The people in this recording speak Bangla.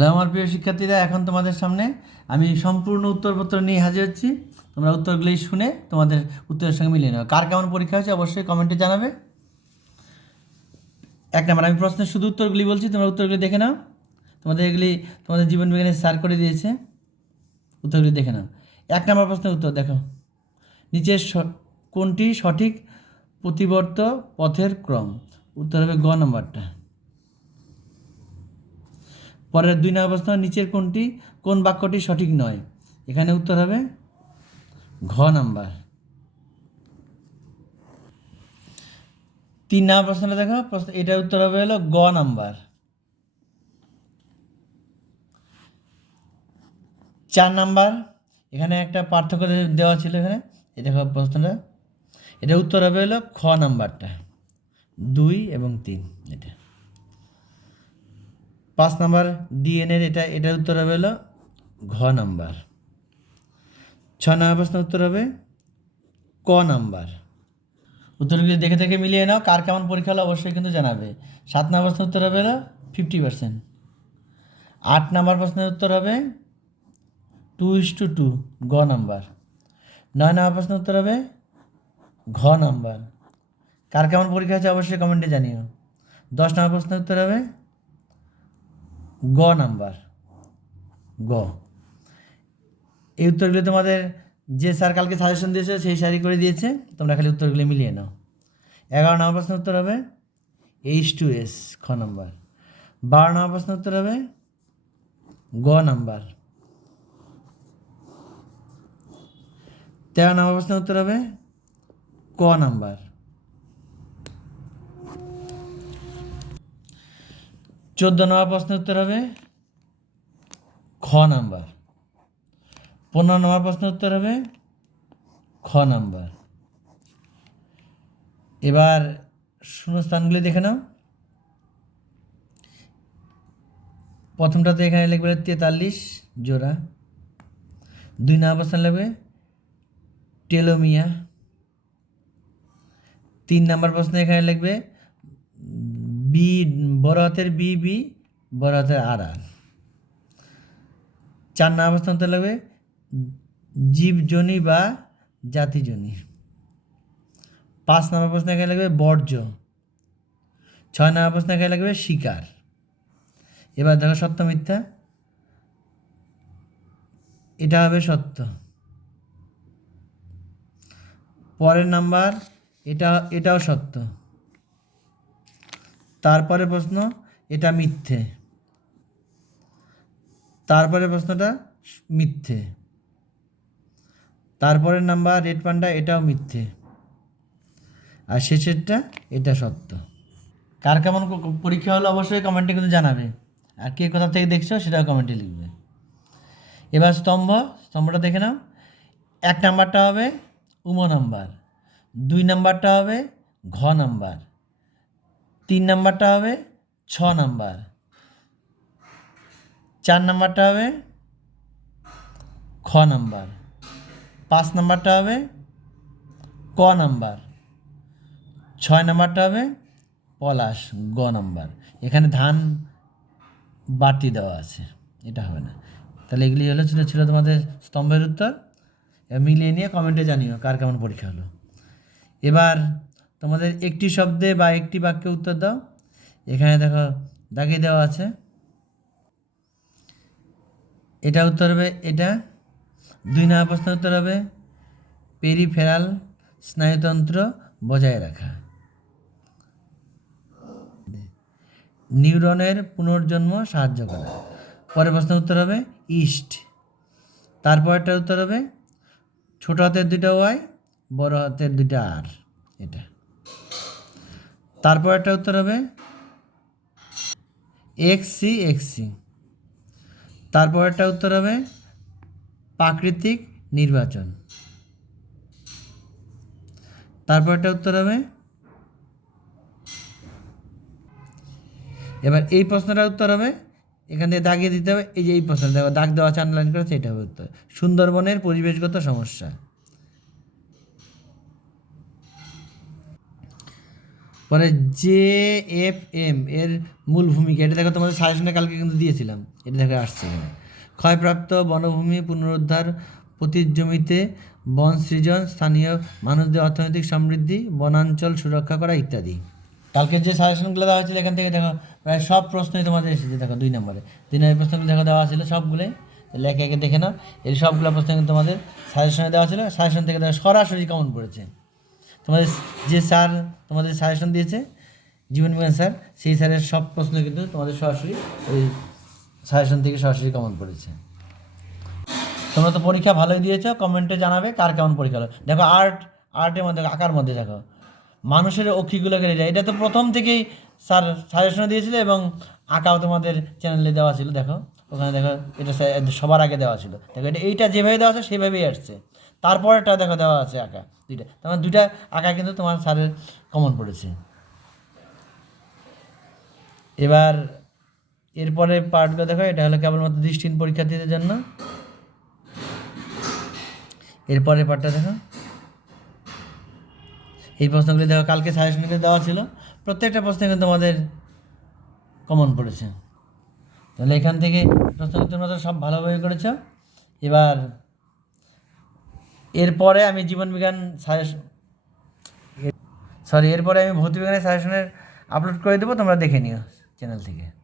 হ্যালো আমার প্রিয় শিক্ষার্থীরা, এখন তোমাদের সামনে আমি সম্পূর্ণ উত্তরপত্র নিয়ে হাজির হচ্ছি। তোমরা উত্তরগুলি শুনে তোমাদের উত্তরের সঙ্গে মিলিয়ে নাও। কার কেমন পরীক্ষা হয়েছে অবশ্যই কমেন্টে জানাবে। এক নাম্বার, আমি প্রশ্নের শুধু উত্তরগুলি বলছি, তোমরা উত্তরগুলি দেখে নাও। তোমাদের এগুলি তোমাদের জীবন বিজ্ঞানে স্যার করে দিয়েছে। উত্তরগুলি দেখে নাও। এক নম্বর প্রশ্নের উত্তর দেখো। নিচের কোনটি সঠিক প্রতিবর্ত পথের ক্রম? উত্তর হবে গ নম্বরটা। পরের দুই নম্বর প্রশ্ন নিচের কোনটি? কোন বাক্যটি সঠিক নয়? এখানে উত্তর হবে ঘ নাম্বার। তিন নম্বর প্রশ্নটা দেখো, প্রশ্ন, এটার উত্তর হবে হলো গ নাম্বার। চার নাম্বার, এখানে একটা পার্থক্য দেওয়া ছিল এখানে। এই দেখো প্রশ্নটা। এটা উত্তর হবে হলো খ নাম্বারটা। দুই এবং তিন, এটা। পাঁচ নাম্বার ডিএনএর এটা, এটার উত্তর হবে হলো ঘ নাম্বার। ছ নম্বর প্রশ্ন উত্তর হবে ক নাম্বার। উত্তরগুলি দেখে দেখে মিলিয়ে নাও, কার কেমন পরীক্ষা হলো অবশ্যই কিন্তু জানাবে। সাত নম্বর প্রশ্ন উত্তর হবে হলো ফিফটি পার্সেন্ট আট নাম্বার প্রশ্নের উত্তর হবে টু ইস টু টু গ নাম্বার। নয় নম্বর প্রশ্ন উত্তর হবে ঘ নাম্বার। কার কেমন পরীক্ষা আছে অবশ্যই কমেন্টে জানিও। দশ নম্বর প্রশ্নের উত্তর হবে গ নাম্বার। গ। এই উত্তরগুলি তোমাদের যে স্যার কালকে সাজেশন দিয়েছে, সেই স্যারই করে দিয়েছে। তোমরা খালি উত্তরগুলি মিলিয়ে নাও। এগারো নম্বর প্রশ্ন উত্তর হবে এইচ টু এস খ নাম্বার। বারো নম্বর প্রশ্ন উত্তর হবে গ নাম্বার। তেরো নম্বর প্রশ্নের উত্তর হবে ক নাম্বার। চোদ্দ নম্বর প্রশ্নের উত্তর হবে খ নাম্বার। পনেরো নম্বর প্রশ্নের উত্তর হবে খ নাম্বার। এবার শূন্যস্থানগুলি দেখে নাও। প্রথমটাতে এখানে লিখবে তেতাল্লিশ জোড়া। দুই নম্বর অবস্থান লাগবে টেলোমিয়া। তিন নম্বর প্রশ্ন এখানে লিখবে বি বড় হাতের বি বি বড় হাতের আর আর চার প্রশ্ন হতে লাগবে, জীবজনী বা জাতিজনী। পাঁচ নম্বর প্রশ্ন এখানে লাগবে বর্জ্য। ছয় নম্বর প্রশ্ন এখানে লাগবে শিকার। এবার দেখো সত্য মিথ্যা। এটা হবে সত্য। পরের নাম্বার, এটা, এটাও সত্য। তারপরে প্রশ্ন, এটা মিথ্যে। তারপরে প্রশ্নটা মিথ্যে। তারপরের নাম্বার, রেড পান্ডা, এটাও মিথ্যে। আর শেষেরটা, এটা সত্য। কার কেমন পরীক্ষা হলো অবশ্যই কমেন্টে কিন্তু জানাবে। আর কে কোথা থেকে দেখছ সেটাও কমেন্টে লিখবে। এবার স্তম্ভ, স্তম্ভটা দেখে নাও। এক নাম্বারটা হবে উম নাম্বার, দুই নাম্বারটা হবে ঘ নাম্বার। তিন নাম্বারটা হবে, ছ নাম্বার। চার নাম্বারটা হবে, খ নাম্বার। পাঁচ নাম্বারটা হবে, ক নাম্বার। ছয় নাম্বারটা হবে, পলাশ, গ নাম্বার। এখানে ধান বাড়তি দেওয়া আছে, এটা হবে না। তাহলে এগুলি হলো ছিল ছিল তোমাদের স্তম্ভের উত্তর। মিলিয়ে নিয়ে কমেন্টে জানিও, কার কেমন পরীক্ষা হলো। এবার তোমাদের একটি শব্দে বা একটি বাক্যে উত্তর দাও। এখানে দেখো দাগিয়ে দেওয়া আছে। এটা উত্তর হবে এটা। দুই নম্বর প্রশ্নের উত্তর হবে, পেরিফেরাল স্নায়ুতন্ত্র বজায় রাখা। নিউরনের পুনর্জন্ম সাহায্য করা। পরের প্রশ্নের উত্তর হবে, ইস্ট। তারপরটার উত্তর হবে, ছোট হাতের দুইটা ওয়াই, বড় হাতের দুইটা আর, এটা। তারপর একটা উত্তর হবে এক্স এক্স তারপর একটা উত্তর হবে প্রাকৃতিক নির্বাচন। তারপর একটা উত্তর হবে এবার এই প্রশ্নটার উত্তর হবে, এখান থেকে দাগিয়ে দিতে হবে, এই যে এই প্রশ্ন, দেখো দাগ দেওয়া আছে আনলাইন করেছে, এটা হবে উত্তর। সুন্দরবনের পরিবেশগত সমস্যা। পরে জে এফ এম এর মূল ভূমিকা। এটা দেখো তোমাদের সাজেশনে কালকে কিন্তু দিয়েছিলাম। এটা দেখো, আসছে এখানে। ক্ষয়প্রাপ্ত বনভূমি পুনরুদ্ধার পতির জমিতে বন সৃজন, স্থানীয় মানুষদের অর্থনৈতিক সমৃদ্ধি, বনাঞ্চল সুরক্ষা করা ইত্যাদি। কালকে যে সাজেশনগুলো দেওয়া হয়েছিল এখান থেকে দেখো, প্রায় সব প্রশ্নই তোমাদের এসেছে। দেখো, দুই নম্বরে। দুই নম্বরের প্রশ্নগুলো দেখো দেওয়া ছিল সবগুলোই। একে একে দেখে নাও। এই সবগুলো প্রশ্ন কিন্তু তোমাদের সাজেশনে দেওয়া ছিল। সাজেশন থেকে দেখো সরাসরি কমন পড়েছে। তোমাদের যে স্যার তোমাদের সাজেশন দিয়েছে, জীবন বিজ্ঞান স্যার, সেই স্যারের সব প্রশ্ন কিন্তু তোমাদের সরাসরি ওই সাজেশন থেকে সরাসরি কমন পড়েছে। তোমরা তো পরীক্ষা ভালোই দিয়েছ কমেন্টে জানাবে কার কেমন পরীক্ষা হলো। দেখো আর্ট আর্টের মধ্যে, আঁকার মধ্যে দেখো, মানুষের অক্ষিগুলো অক্ষিগুলোকে যায় এটা তো প্রথম থেকেই স্যার সাজেশন দিয়েছিল এবং আঁকাও তোমাদের চ্যানেলে দেওয়া ছিল, দেখো। ওখানে দেখো, এটা সবার আগে দেওয়া ছিল। দেখো, এটা এইটা যেভাবে দেওয়া আছে, সেভাবেই আসছে। তারপরেটা দেখো দেওয়া আছে আঁকা, দুইটা। তার মানে দুইটা আঁকা কিন্তু তোমার স্যারের কমন পড়েছে। এবার এরপরে পার্টগুলো দেখো, এটা হলো কেবলমাত্র দৃষ্টিহীন পরীক্ষার্থীদের জন্য। এরপরের পার্টটা দেখো। এই প্রশ্নগুলি দেখো, কালকে সাজেশনগুলি দেওয়া ছিল। প্রত্যেকটা প্রশ্ন কিন্তু তোমাদের কমন পড়েছে। তাহলে এখান থেকে প্রশ্নগুলো তোমরা সব ভালোভাবে করেছ। এবার এরপরে আমি জীবনবিজ্ঞান সাজেশন সরি এরপরে আমি ভৌতবিজ্ঞানের সাজেশনের আপলোড করে দেবো, তোমরা দেখে নিও চ্যানেল থেকে।